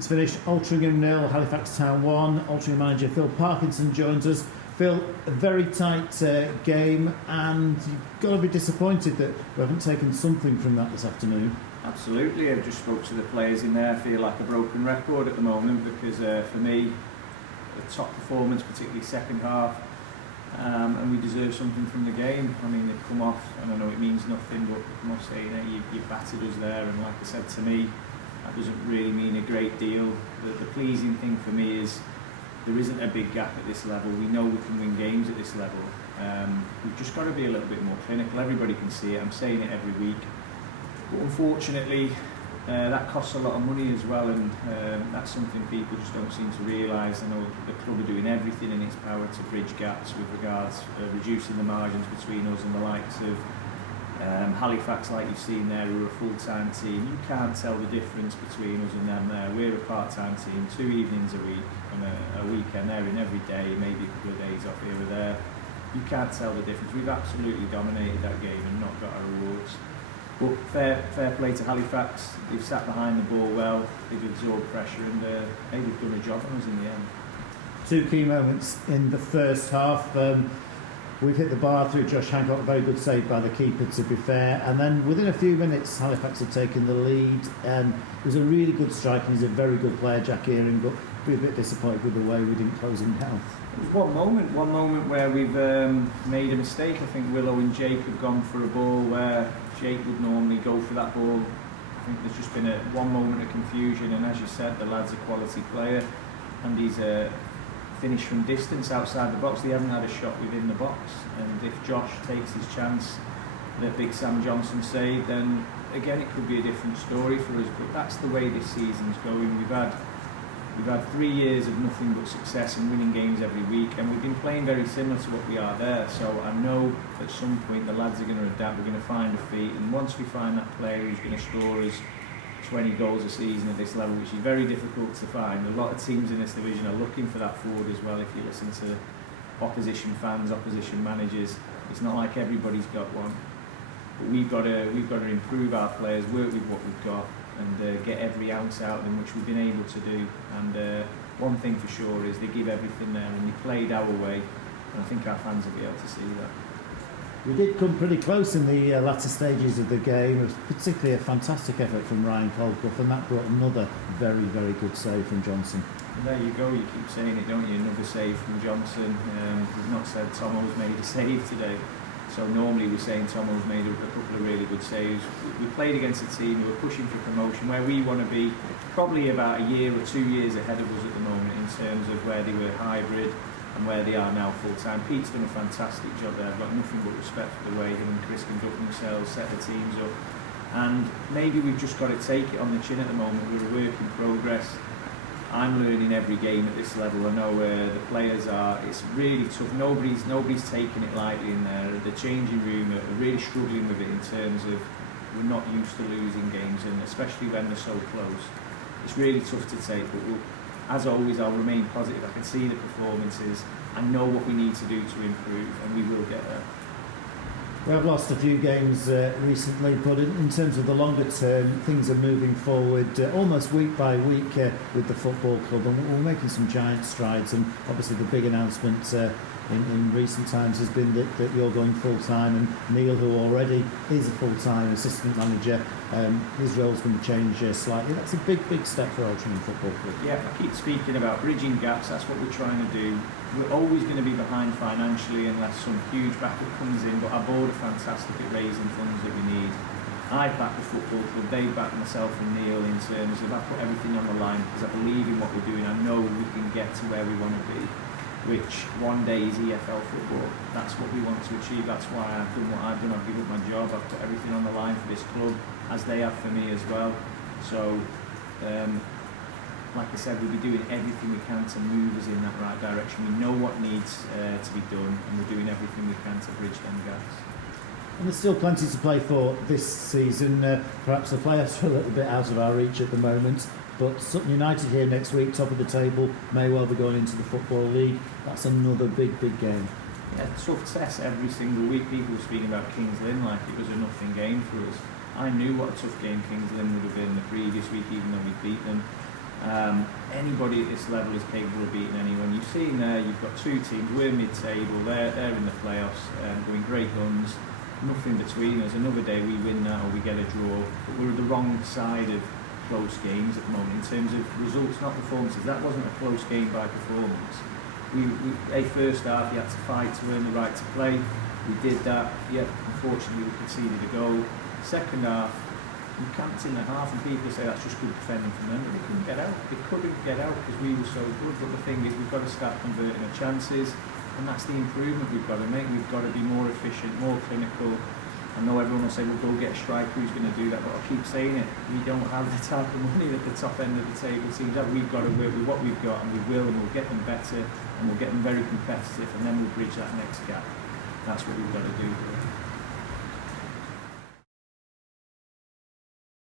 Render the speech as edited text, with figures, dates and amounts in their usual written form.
It's finished Altrincham 0, Halifax Town 1. Altrincham manager Phil Parkinson joins us. Phil, a very tight game, and you've got to be disappointed that we haven't taken something from that this afternoon. Absolutely. I just spoke to the players in there. I feel like a broken record at the moment because for me, the top performance, particularly second half, and we deserve something from the game. I mean, they've come off, and I know it means nothing, but I must say, you battered us there, and like I said, to me, that doesn't really mean a great deal. The pleasing thing for me is there isn't a big gap at this level. We know we can win games at this level. We've just got to be a little bit more clinical. Everybody can see it. I'm saying it every week. But unfortunately, that costs a lot of money as well, and that's something people just don't seem to realise. I know the club are doing everything in its power to bridge gaps with regards reducing the margins between us and the likes of Halifax, like you've seen there, who are a full-time team. You can't tell the difference between us and them there. We're a part-time team, 2 evenings a week and a weekend. They're in every day, maybe a couple of days off here or there. You can't tell the difference. We've absolutely dominated that game and not got our rewards. But fair play to Halifax. They've sat behind the ball well, they've absorbed pressure, and they've done a job on us in the end. Two key moments in the first half. We've hit the bar through Josh Hancock, a very good save by the keeper, to be fair. And then within a few minutes, Halifax had taken the lead. It was a really good strike, and he's a very good player, Jack Earing, but we're a bit disappointed with the way we didn't close him down. It was one moment where we've made a mistake. I think Willow and Jake have gone for a ball where Jake would normally go for that ball. I think there's just been one moment of confusion, and as you said, the lad's a quality player, and he's finished from distance outside the box. They haven't had a shot within the box, and if Josh takes his chance that Big Sam Johnson saved, then again it could be a different story for us. But that's the way this season's going. We've had 3 years of nothing but success and winning games every week, and we've been playing very similar to what we are there. So I know at some point the lads are going to adapt. We're going to find a feet, and once we find that player who's going to score us 20 goals a season at this level, which is very difficult to find. A lot of teams in this division are looking for that forward as well. If you listen to opposition fans, opposition managers, it's not like everybody's got one. But we've got to improve our players, work with what we've got, and get every ounce out of them, which we've been able to do. And one thing for sure is they give everything there, and they played our way, and I think our fans will be able to see that. We did come pretty close in the latter stages of the game. It was particularly a fantastic effort from Ryan Colclough, and that brought another very, very good save from Johnson. And there you go, you keep saying it, don't you? Another save from Johnson. We've not said Tomo's made a save today. So normally we're saying Tomo's made a couple of really good saves. We played against a team who are pushing for promotion, where we want to be probably about a year or 2 years ahead of us at the moment in terms of where they were hybrid and where they are now full-time. Pete's done a fantastic job there. I've got nothing but respect for the way him and Chris conduct themselves, set the teams up. And maybe we've just got to take it on the chin at the moment. We're a work in progress. I'm learning every game at this level. I know the players are. It's really tough. Nobody's taking it lightly in there. The changing room are really struggling with it in terms of we're not used to losing games, and especially when they're so close. It's really tough to take, but as always, I'll remain positive. I can see the performances. I know what we need to do to improve, and we will get there. We have lost a few games recently, but in terms of the longer term, things are moving forward almost week by week with the football club, and we're making some giant strides. And obviously the big announcement in recent times has been that you're going full-time, and Neil, who already is a full-time assistant manager, his role's going to change slightly. That's a big step for Altrincham Football Club. Yeah, I keep speaking about bridging gaps. That's what we're trying to do. We're always going to be behind financially unless some huge backup comes in, but our board are fantastic at raising funds that we need. I back the football club, they back myself and Neil in terms of I put everything on the line because I believe in what we're doing. I know we can get to where we want to be, which one day is EFL football. That's what we want to achieve. That's why I've done what I've done. I've given up my job. I've put everything on the line for this club, as they have for me as well. So, like I said, we'll be doing everything we can to move us in that right direction. We know what needs to be done, and we're doing everything we can to bridge them gaps. And there's still plenty to play for this season. Perhaps the playoffs are a little bit out of our reach at the moment, but Sutton United here next week, top of the table, may well be going into the Football League. That's another big game. Yeah, tough test every single week. People were speaking about Kings Lynn like it was a nothing game for us. I knew what a tough game Kings Lynn would have been the previous week, even though we beat them. Anybody at this level is capable of beating anyone. You've seen there, you've got two teams, we're mid-table, they're in the playoffs, going great guns, nothing between us. Another day we win that or we get a draw, but we're the wrong side of close games at the moment in terms of results, not performances. That wasn't a close game by performance. First half, you had to fight to earn the right to play. We did that, yet unfortunately we conceded a goal. Second half, we camped in the half, and people say that's just good defending from them, but they couldn't get out. They couldn't get out because we were so good. But the thing is, we've got to start converting our chances, and that's the improvement we've got to make. We've got to be more efficient, more clinical. I know everyone will say, well, go get a striker who's going to do that, but I'll keep saying it. We don't have the type of money that the top end of the table teams have. We've got to work with what we've got, and we will, and we'll get them better, and we'll get them very competitive, and then we'll bridge that next gap. That's what we've got to do.